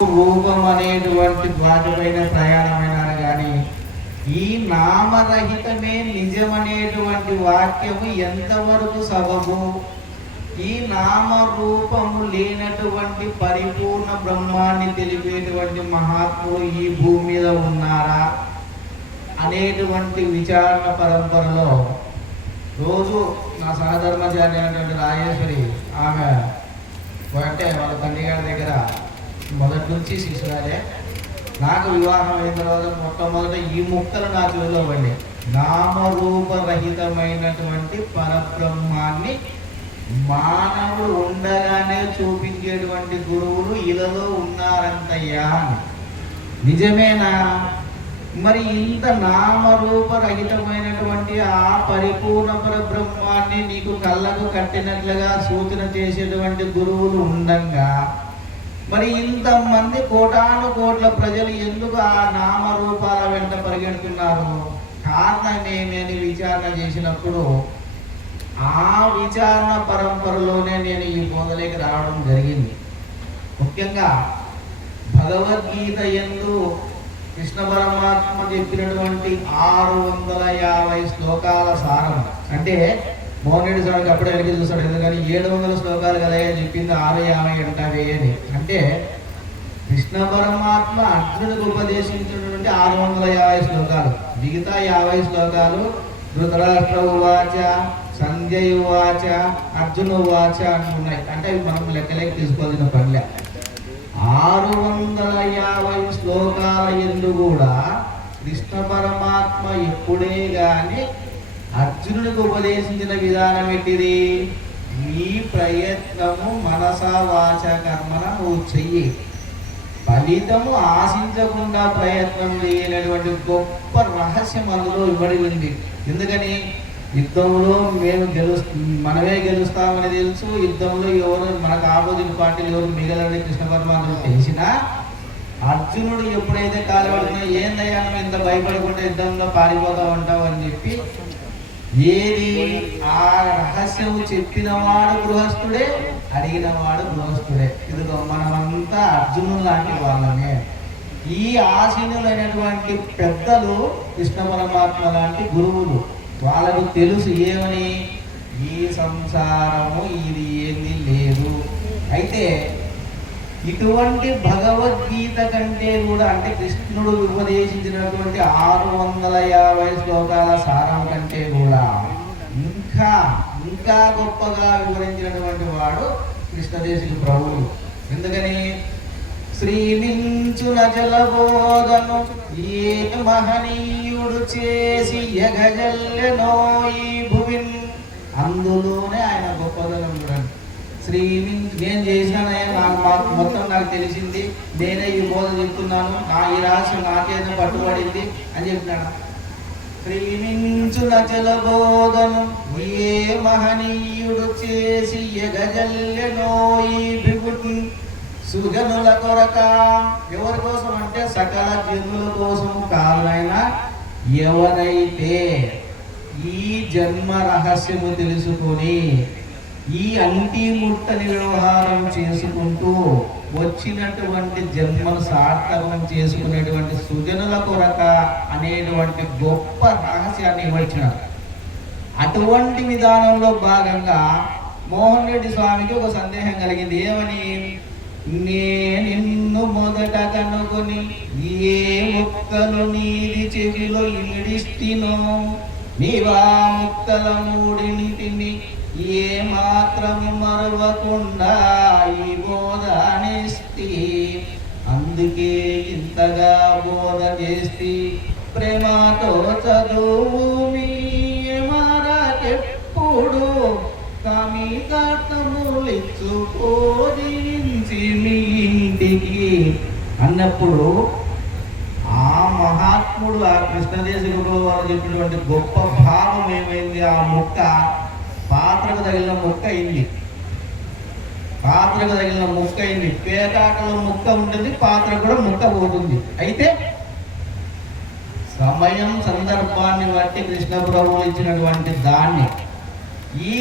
రూపం అనేటువంటి వాటిపైన ప్రయాణమైనారు కానీ ఈ నామరహితమే నిజమనేటువంటి వాక్యము ఎంతవరకు సబబు? ఈ నామరూపము లేనటువంటి పరిపూర్ణ బ్రహ్మాన్ని తెలిపేటువంటి మహాత్ములు ఈ భూమి మీద ఉన్నారా అనేటువంటి విచారణ పరంపరలో రోజు నా సహధర్మచారి అయినటువంటి రాజేశ్వరి ఆమె అంటే వాళ్ళ తండ్రి గారి దగ్గర మొదటి నుంచి శిష్యురాలే. నాకు వివాహం అయిన తర్వాత మొట్టమొదట ఈ ముక్కలు నా చెవిలో పడి నామరూపరహితమైనటువంటి పరబ్రహ్మాన్ని మానవుడు ఉండగానే చూపించేటువంటి గురువులు ఇలలో ఉన్నారంటయ్యా. నిజమేనా? మరి ఇంత నామరూపరహితమైనటువంటి ఆ పరిపూర్ణ పరబ్రహ్మాన్ని నీకు కళ్ళకు కట్టినట్లుగా సూచన చేసేటువంటి గురువులు ఉండంగా మరి ఇంతమంది కోటాను కోట్ల ప్రజలు ఎందుకు ఆ నామరూపాల వెంట పరిగెడుతున్నారు? కారణం ఏమని విచారణ చేసినప్పుడు ఆ విచారణ పరంపరలోనే నేను ఈ బోధలేకి రావడం జరిగింది. ముఖ్యంగా భగవద్గీత యందు కృష్ణ పరమాత్మ చెప్పినటువంటి 650 శ్లోకాల సారం. అంటే మోహన్ రెడ్డి స్వామికి అప్పుడే వెనక్కి చూస్తాడు, ఎందుకని 700 శ్లోకాలు కదా చెప్పింది 650 అంటావే అని. అంటే కృష్ణ పరమాత్మ అర్జునుడికి ఉపదేశించినటువంటి 650 శ్లోకాలు, మిగతా 50 శ్లోకాలు ధృతరాష్ట్ర ఉవాచ, సంజయ్ ఉవాచ, అర్జున ఉవాచ అంటున్నాయి. అంటే అవి మనం లెక్కలేక తీసుకోవాల్సిన పనిలే. 650 శ్లోకాల యందు కూడా కృష్ణ పరమాత్మ ఎప్పుడే గాని అర్జునుడికి ఉపదేశించిన విధానం ఎట్టిది? నీ ప్రయత్నము మనస వాచ కర్మన నువ్వు చెయ్యి, ఫలితము ఆశించకుండా ప్రయత్నం చేయనటువంటి గొప్ప రహస్యం అందులో ఇవ్వడి ఉంది. ఎందుకని? యుద్ధంలో మనమే గెలుస్తామని తెలుసు, యుద్ధంలో ఎవరు మనకు ఆపోజిట్ పార్టీలు ఎవరు మిగలని కృష్ణ పరమాత్మ తెలిసినా అర్జునుడు ఎప్పుడైతే కాలబడుతున్నా ఏందయ్యా నువ్వు ఇంత భయపడకుండా యుద్ధంలో పారిపోతా ఉంటావు అని చెప్పి ఏది ఆ రహస్యం చెప్పినవాడు గృహస్థుడే, అడిగినవాడు గృహస్థుడే. ఇదిగో మనమంతా అర్జునుడు లాంటి వాళ్ళమే. ఈ ఆసీనులైనటువంటి పెద్దలు కృష్ణ పరమాత్మ లాంటి గురువులు. వాళ్ళకు తెలుసు ఏమని? ఈ సంసారము ఇది ఏది లేదు. అయితే ఇటువంటి భగవద్గీత కంటే కూడా, అంటే కృష్ణుడు ఉపదేశించినటువంటి 650 శ్లోకాల సారం కంటే కూడా ఇంకా ఇంకా గొప్పగా వివరించినటువంటి వాడు కృష్ణదేశిక ప్రభువు. ఎందుకని? శ్రీమించున జలబోధను ఏ మహనీయుడు చేసి ఎగజల్లెనో ఈ భువిన్. అందులోనే ఆయన గొప్పదనం చూడండి. నేను చేసినానయ్యా, మొత్తం నాకు తెలిసింది, నేనే ఈ బోధ చెప్తున్నాను, నా ఈ రహస్యం నాకేదో పట్టుబడింది అని చెప్పినాడు. శ్రీమించున జలబోధను ఏ మహనీయుడు చేసి ఎగజల్లెనో ఈ భువిన్. సుజనుల కొరక, ఎవరి కోసం అంటే సకల జనుల కోసం కావాలైనా ఎవరైతే ఈ జన్మ రహస్యము తెలుసుకొని ఈ అంటి ముట్టని వ్యవహారం చేసుకుంటూ వచ్చినటువంటి జన్మను సార్థకం చేసుకునేటువంటి సుజనుల కొరక అనేటువంటి గొప్ప రహస్యాన్ని ఇవ్వచ్చినారు. అటువంటి విధానంలో భాగంగా మోహన్ రెడ్డి స్వామికి ఒక సందేహం కలిగింది. ఏమని? నిన్ను మొదట కనుగొని ఏ ముక్కలు నీది చెవిలో ఈడిస్తినో నీవా ముక్కల మూడింటిని ఏ మాత్రము మరవకుండా ఈ బోధనిస్తి. అందుకే ఇంతగా బోధ చేసి ప్రేమతో చదువు మీ మరకెప్పుడు కామితములిచ్చు బోధించి మీ ఇంటికి అన్నప్పుడు ఆ మహాత్ముడు ఆ కృష్ణదేశికుడు వారు చెప్పినటువంటి గొప్ప భావం ఏమైంది? ఆ ముక్క పాత్రకు తగిలిన ముక్క అయింది. పాత్రకు తగిలిన ముక్క అయింది. పేకాటలో ముక్క ఉంటుంది, పాత్ర కూడా ముక్క పోతుంది. అయితే సమయం సందర్భాన్ని బట్టి కృష్ణ ప్రభువు ఇచ్చినటువంటి దాన్ని ఈ